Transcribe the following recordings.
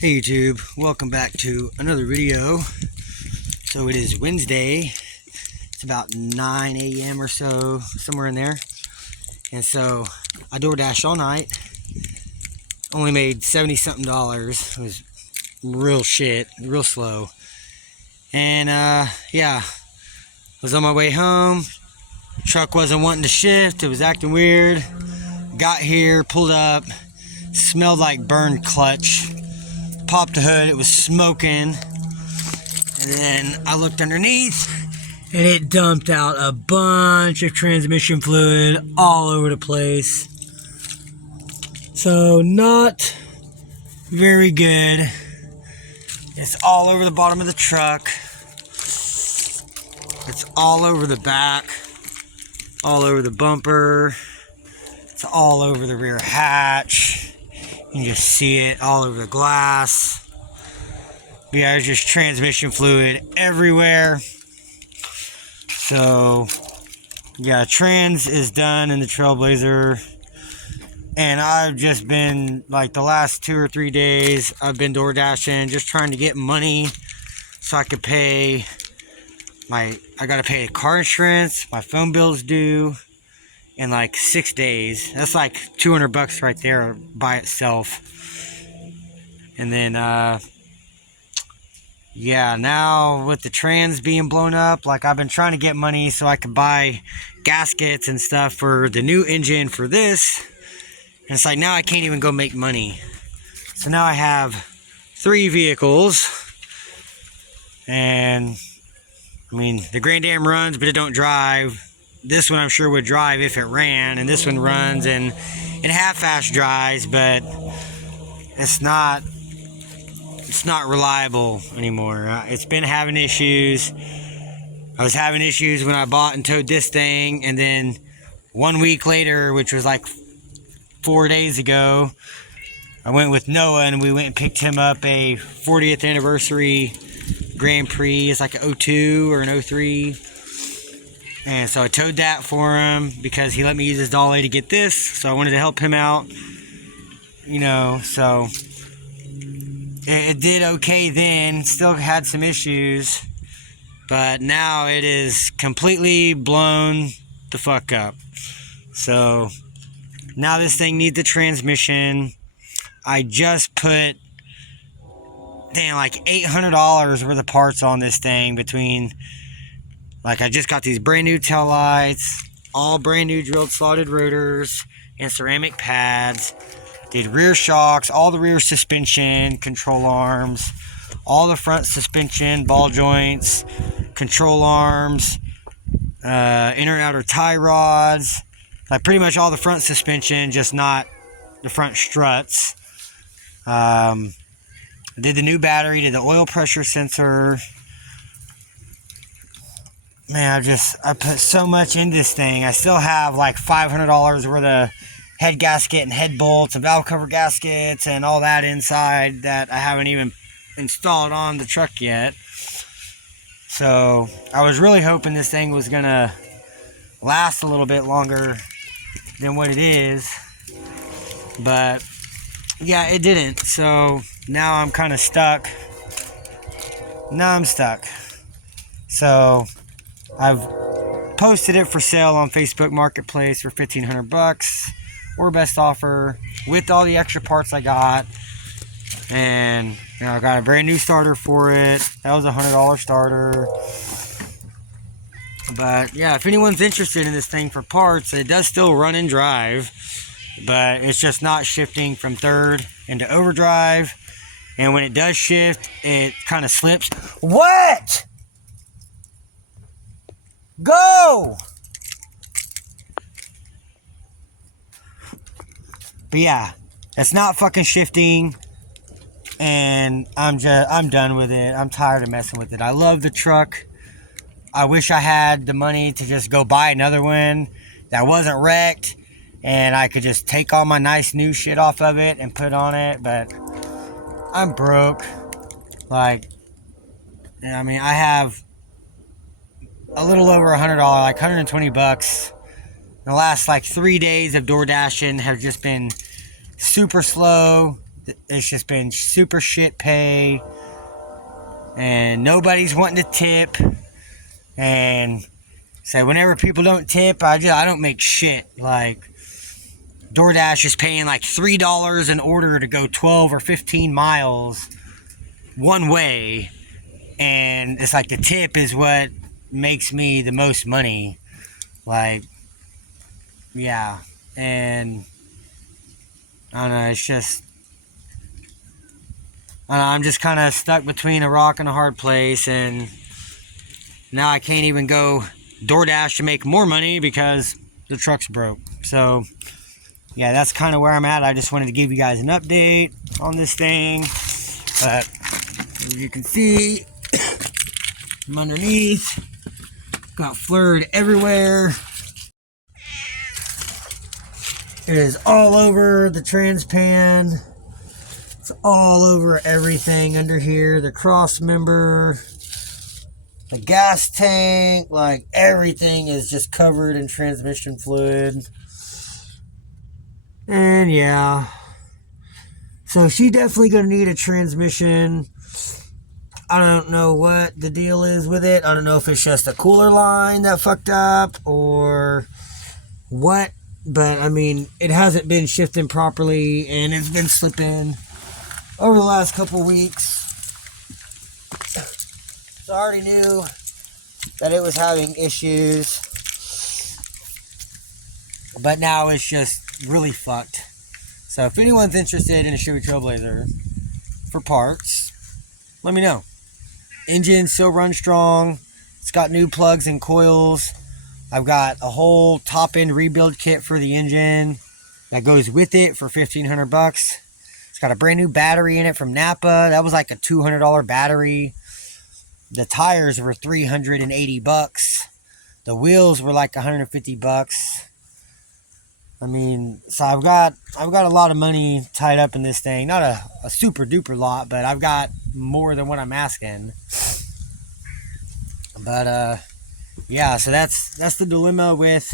Hey YouTube, welcome back to another video. So it is Wednesday. It's about 9 a.m. or so, somewhere in there. And so I DoorDashed all night. Only made 70 something dollars. It was real shit, real slow. And yeah, was on my way home. Truck wasn't wanting to shift. It was acting weird. Got here, pulled up, smelled like burned clutch. Popped the hood, it was smoking, and then I looked underneath and it dumped out a bunch of transmission fluid all over the place. So not very good. It's all over the bottom of the truck. It's all over the back, all over the bumper. It's all over the rear hatch. You can just see it all over the glass. But yeah, there's just transmission fluid everywhere. So, yeah, trans is done in the Trailblazer. And I've just been, like, the last 2 or 3 days, I've been DoorDashing, just trying to get money so I could pay I gotta pay car insurance, my phone bill's due in like 6 days. That's like $200 right there by itself. And then yeah, now with the trans being blown up, like I've been trying to get money so I could buy gaskets and stuff for the new engine for this, and it's like now I can't even go make money. So now I have 3 vehicles, and I mean the Grand Am runs but it don't drive. This one I'm sure would drive if it ran, and this one runs and it half-ass drives, but it's not reliable anymore. It's been having issues. I was having issues when I bought and towed this thing, and then 1 week later, which was like 4 days ago, I went with Noah and we went and picked him up a 40th anniversary Grand Prix. It's like an 02 or an 03. And so I towed that for him because he let me use his dolly to get this. So I wanted to help him out, you know. So it did okay then. Still had some issues. But now it is completely blown the fuck up. So now this thing needs a transmission. I just put, like $800 worth of parts on this thing between... Like, I just got these brand new tail lights, all brand new drilled slotted rotors and ceramic pads. Did rear shocks, all the rear suspension, control arms, all the front suspension, ball joints, control arms, inner and outer tie rods. Like pretty much all the front suspension, just not the front struts. Did the new battery, did the oil pressure sensor. Man, I put so much in this thing. I still have like $500 worth of head gasket and head bolts and valve cover gaskets and all that inside that I haven't even installed on the truck yet. So I was really hoping this thing was gonna last a little bit longer than what it is, but yeah, it didn't. So now I'm kind of stuck. Now I'm stuck. So I've posted it for sale on Facebook Marketplace for $1,500 or best offer with all the extra parts I got. And you know, I got a brand new starter for it. That was a $100 starter. But yeah, if anyone's interested in this thing for parts, it does still run and drive, but it's just not shifting from third into overdrive. And when it does shift, it kind of slips. What? Go! But yeah, it's not fucking shifting, and I'm done with it. I'm tired of messing with it. I love the truck. I wish I had the money to just go buy another one that wasn't wrecked, and I could just take all my nice new shit off of it and put on it, but I'm broke. Like, I mean, I have a little over $100, like $120. The last like 3 days of DoorDashing have just been super slow. It's just been super shit pay, and nobody's wanting to tip. And so whenever people don't tip, I don't make shit. Like, DoorDash is paying like $3 an order to go 12 or 15 miles one way, and it's like the tip is what makes me the most money. Like, yeah. And I don't know, it's just, I don't know, I'm just kind of stuck between a rock and a hard place, and now I can't even go DoorDash to make more money because the truck's broke. So yeah, that's kind of where I'm at. I just wanted to give you guys an update on this thing. But as you can see, from underneath, got fluoride everywhere. It is all over the trans pan. It's all over everything under here. The cross member, the gas tank, like everything is just covered in transmission fluid. And yeah, so she definitely gonna need a transmission. I don't know what the deal is with it. I don't know if it's just a cooler line that fucked up or what, but I mean, it hasn't been shifting properly, and it's been slipping over the last couple weeks. So I already knew that it was having issues, but now it's just really fucked. So if anyone's interested in a Chevy Trailblazer for parts, let me know. Engine still runs strong. It's got new plugs and coils. I've got a whole top end rebuild kit for the engine that goes with it for $1,500. It's got a brand new battery in it from Napa. That was like a $200 battery. The tires were $380. The wheels were like $150. I mean, so I've got a lot of money tied up in this thing. Not a super duper lot, but I've got more than what I'm asking. But yeah, so that's the dilemma with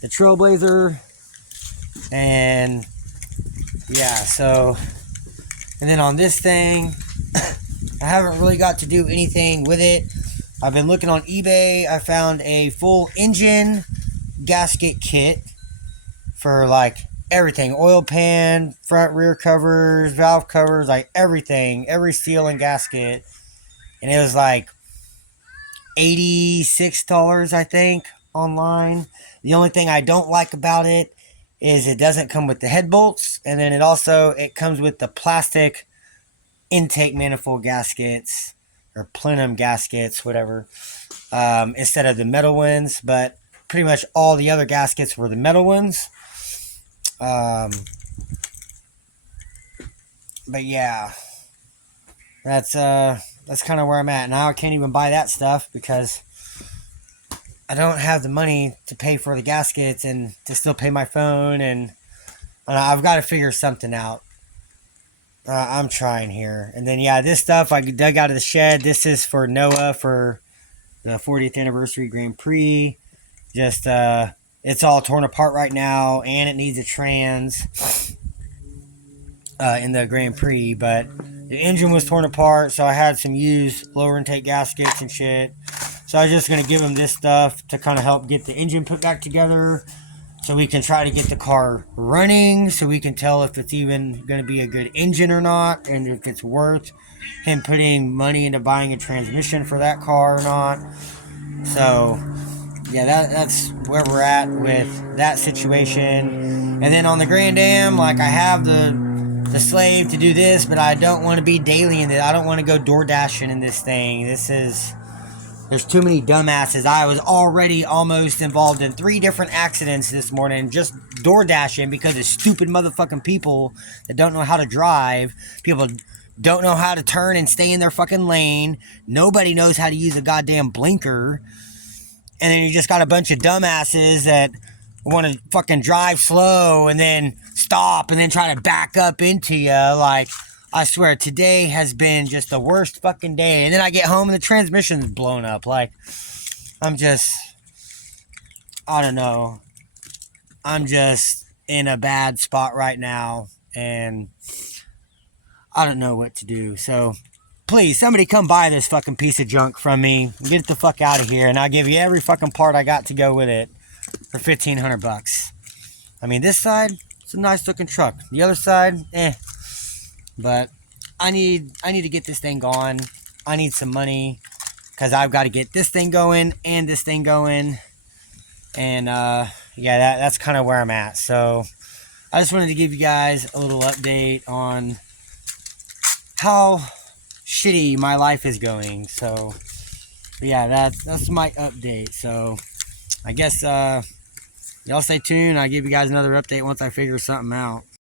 the Trailblazer. And yeah, so, and then on this thing, I haven't really got to do anything with it. I've been looking on eBay. I found a full engine gasket kit for like everything: oil pan, front rear covers, valve covers, like everything, every seal and gasket. And it was like $86, I think, online. The only thing I don't like about it is it doesn't come with the head bolts, and then it comes with the plastic intake manifold gaskets, or plenum gaskets, whatever, instead of the metal ones. But pretty much all the other gaskets were the metal ones. But yeah, that's kind of where I'm at now. I can't even buy that stuff because I don't have the money to pay for the gaskets and to still pay my phone, and I've got to figure something out. I'm trying here. And then yeah, this stuff I dug out of the shed. This is for Noah for the 40th anniversary Grand Prix. Just it's all torn apart right now, and it needs a trans in the Grand Prix. But the engine was torn apart, so I had some used lower intake gaskets and shit. So I was just going to give him this stuff to kind of help get the engine put back together, so we can try to get the car running, so we can tell if it's even going to be a good engine or not, and if it's worth him putting money into buying a transmission for that car or not. So yeah, that's where we're at with that situation. And then on the Grand Am, like, I have the slave to do this, but I don't want to be daily in it. I don't want to go door dashing in this thing. There's too many dumbasses. I was already almost involved in 3 different accidents this morning just door dashing because of stupid motherfucking people that don't know how to drive. People don't know how to turn and stay in their fucking lane. Nobody knows how to use a goddamn blinker. And then you just got a bunch of dumbasses that want to fucking drive slow and then stop and then try to back up into you. Like, I swear, today has been just the worst fucking day. And then I get home and the transmission's blown up. Like, I don't know. I'm just in a bad spot right now. And I don't know what to do. So please, somebody come buy this fucking piece of junk from me. Get it the fuck out of here, and I'll give you every fucking part I got to go with it for $1,500. I mean, this side, it's a nice looking truck. The other side, eh. But I need to get this thing going. I need some money because I've got to get this thing going and this thing going. And yeah, that's kind of where I'm at. So I just wanted to give you guys a little update on how shitty my life is going. So yeah, that's my update. So I guess y'all stay tuned. I'll give you guys another update once I figure something out.